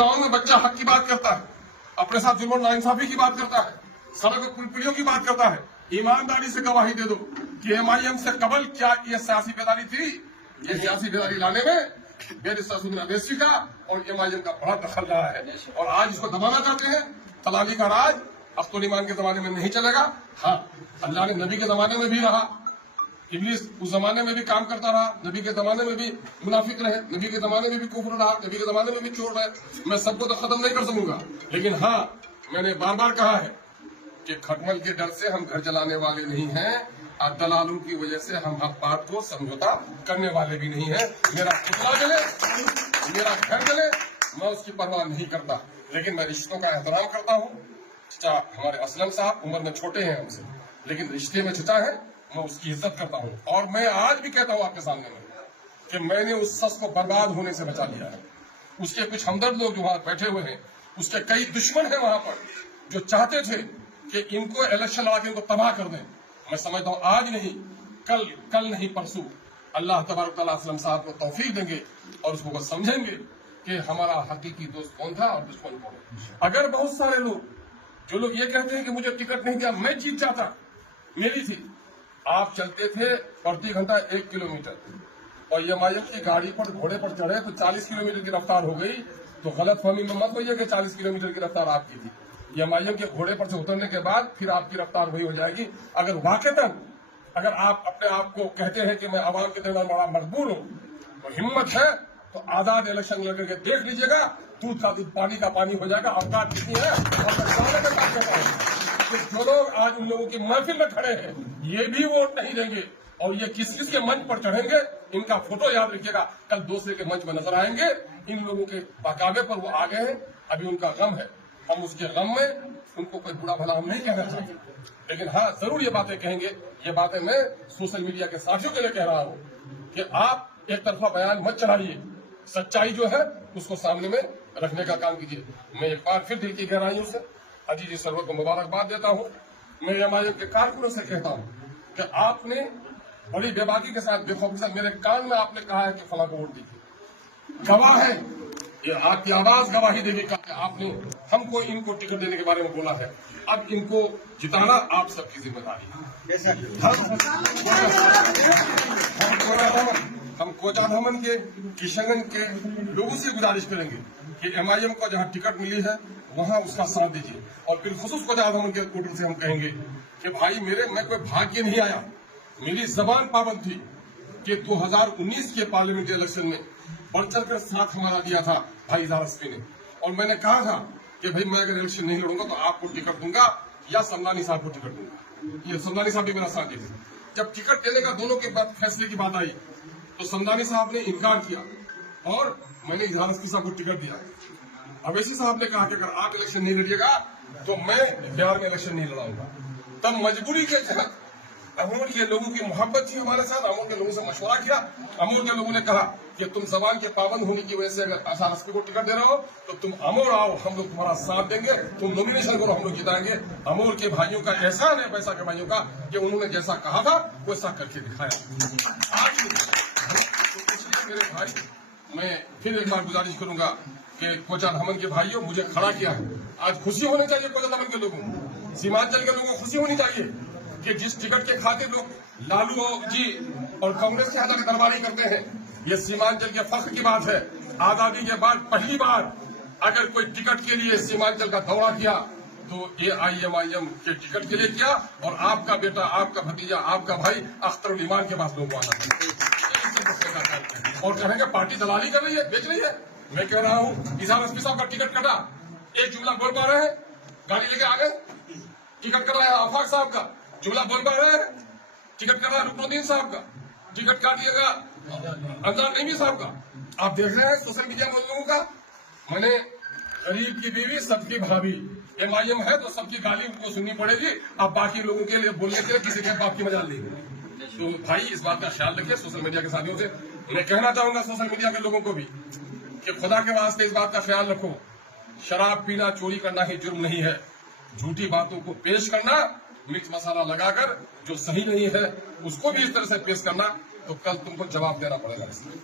गाँव में बच्चा हक की बात करता है, अपने साथ जुल्म और नाइंसाफी की बात करता है, सड़क पर पुलियों की बात करता है, ईमानदारी से गवाही दे दो कि एमआईएम से कबल क्या ये सियासी बेदारी थी। ये सियासी बेदारी लाने में बैरिस्टर अवैसी का और एमआईएम का बड़ा दखल रहा है और आज इसको दबाना चाहते हैं। तलाली का राज अब्दुल ईमान के जमाने में नहीं चलेगा। हाँ, अल्लाह ने नबी के जमाने में भी रहा, इब्लीस उस जमाने में भी काम करता रहा, नबी के जमाने में भी मुनाफिक रहे, नबी के जमाने में भी कुफ्र रहा, नबी के जमाने में भी चोर रहे। मैं सबको तो खत्म नहीं कर सकूंगा, लेकिन हाँ, मैंने बार बार कहा है कि खटमल के डर से हम घर जलाने वाले नहीं हैं और दलालों की वजह से हम हक बात को समझौता करने वाले भी नहीं हैं। मेरा पुतला जले, मेरा घर जले, मैं उसकी परवाह नहीं करता, लेकिन मैं रिश्तों का एहतराम करता हूँ। चचा हमारे असलम साहब उम्र में छोटे हैं हमसे, लेकिन रिश्ते में चचा है, मैं उसकी इज्जत करता हूँ। और मैं आज भी कहता हूँ आपके सामने में कि मैंने उस शख्स को बर्बाद होने से बचा लिया है। उसके कुछ हमदर्द लोग जो वहां बैठे हुए हैं, उसके कई दुश्मन हैं वहां पर जो चाहते थे कि इनको इलेक्शन लड़ा के इनको तबाह कर दें। मैं समझता हूँ आज नहीं, कल नहीं परसों अल्लाह तबारक तआला असलम साहब को तौफीक देंगे और उसको वो समझेंगे कि हमारा हकीकी दोस्त कौन था और दुश्मन कौन है। अगर बहुत सारे लोग जो लोग ये कहते हैं कि मुझे टिकट नहीं दिया, मैं जीत जाता, मेरी थी। आप चलते थे प्रति घंटा 1 किलोमीटर और एमआईएम की गाड़ी पर घोड़े पर चढ़े तो 40 किलोमीटर की रफ्तार हो गई, तो गलत फहमी में मत होइए कि 40 किलोमीटर की रफ्तार आपकी थी। एमआईएम के घोड़े पर से उतरने के बाद फिर आपकी रफ्तार वही हो जाएगी। अगर वाकईतन अगर आप अपने आप को कहते हैं कि मैं आवाम के दरमियान बड़ा मकबूल हूँ, तो हिम्मत है तो आजाद इलेक्शन लड़ करके देख लीजिएगा, दूध का दूध पानी का पानी हो जाएगा। औकात कितनी है और मैं सामने के साथ कहता हूँ कि जो लोग आज उन लोगों की महफिल में खड़े हैं, ये भी वोट नहीं देंगे और ये किस किस के मंच पर चढ़ेंगे, इनका फोटो याद रखिएगा। कल दूसरे के मंच में नजर आएंगे। इन लोगों के बकावे पर वो आ गए हैं, अभी उनका गम है। हम उसके गम में उनको कोई बुरा भला हम नहीं कहना चाहते, लेकिन हाँ जरूर ये बातें कहेंगे। ये बातें मैं सोशल मीडिया के साथियों के लिए कह रहा हूँ कि आप एक तरफा बयान मत चलाइए, सच्चाई जो है उसको सामने में रखने का काम कीजिए। मैं एक बार फिर दिल की गहराइयों से अजीज सरवर को मुबारकबाद देता हूँ। मैं एमआईएम के कारकुनों से कहता हूँ कि आपने बड़ी बेबाकी के साथ, बेखौफी के साथ मेरे कान में आपने कहा है कि फला को वोट दीजिए। गवाह है, ये आपकी आवाज गवाही देगी कि आपने हमको इनको टिकट देने के बारे में बोला है। अब इनको जिताना आप सबकी जिम्मेदारी है। हम कोचाधामन के, किशनगंज के लोगों से गुजारिश करेंगे कि एमआईएम को जहां टिकट मिली है वहां उसका साथ दीजिए। और बिलखुसूस कोचाधामन के वोटर से हम कहेंगे कि भाई मैं कोई भाग्य नहीं आया, मेरी जबान पाबंद थी कि 2019 के पार्लियामेंट इलेक्शन में बढ़ चढ़कर साथ हमारा दिया था भाई इजारस्पी ने, और मैंने कहा था कि भाई मैं अगर इलेक्शन नहीं लड़ूंगा तो आपको टिकट दूंगा या समदानी साहब को टिकट दूंगा। ये समदानी साहब भी मेरा साथ दिए। जब टिकट देने का दोनों के बाद फैसले की बात आई तो समदानी साहब ने इनकार किया और मैंने इजारस्पी साहब को टिकट दिया। अवैसी साहब ने कहा कि अगर आप इलेक्शन नहीं लड़िएगा तो मैं बिहार में इलेक्शन नहीं लड़ाऊंगा। तब मजबूरी के तहत अमूल के लोगों की मोहब्बत थी हमारे साथ, अमूल के लोगों से मशवरा किया। अमूल के लोगों ने कहा कि तुम जबान के पाबंद होने की वजह से अगर इजारस्पी को टिकट दे रहे हो तो तुम अमोर आओ, हम लोग तुम्हारा साथ देंगे, तुम नॉमिनेशन करो, हम लोग जिताएंगे। अमोर के भाइयों का एहसान है पैसा के भाइयों का कि उन्होंने जैसा कहा था वैसा करके दिखाया। आज मेरे भाई, मैं फिर एक बार गुजारिश करूंगा कि कोचाधामन के भाइयों मुझे खड़ा किया है। आज खुशी होनी चाहिए कोचाधामन के लोगों को, सीमांचल के लोगों को खुशी होनी चाहिए कि जिस टिकट के खातिर लोग लालू जी और कांग्रेस के हाथ दरबारी करते हैं, ये सीमांचल के फख्र की बात है। आजादी के बाद पहली बार अगर कोई टिकट के लिए सीमांचल का दौरा किया तो ये एमआईएम के टिकट के लिए किया और आपका बेटा, आपका भतीजा, आपका भाई अख्तरुल ईमान के पास लोग आना और कहेंगे पार्टी दलाली कर रही है, बेच रही है। मैं कह रहा हूँ इजारस्पी साहब का टिकट कटा, एक जुमला बोल पा रहे हैं, गाड़ी लेके आ गए, टिकट कर रहा है आफाक साहब का, जुमला बोल पा रहे हैं, टिकट कर रहा है रुकनुद्दीन साहब का, टिकट काट दिएगा अंजार नईमी साहब का। आप देख रहे हैं सोशल मीडिया में लोगों का, मैंने गरीब की बीवी सबकी भाभी, एमआईएम है तो सबकी गाली उनको सुननी पड़ेगी। अब बाकी लोगों के लिए बोलने के लिए किसी के बाप की मजाल नहीं। तो भाई इस बात का ख्याल रखिए सोशल मीडिया के साथियों से। मैं कहना चाहूंगा सोशल मीडिया के लोगों को भी कि खुदा के वास्ते इस बात का ख्याल रखो, शराब पीना, चोरी करना ही जुर्म नहीं है। झूठी बातों को पेश करना, मिर्च मसाला लगाकर जो सही नहीं है उसको भी इस तरह से पेश करना, तो कल तुमको जवाब देना पड़ेगा इसलिए।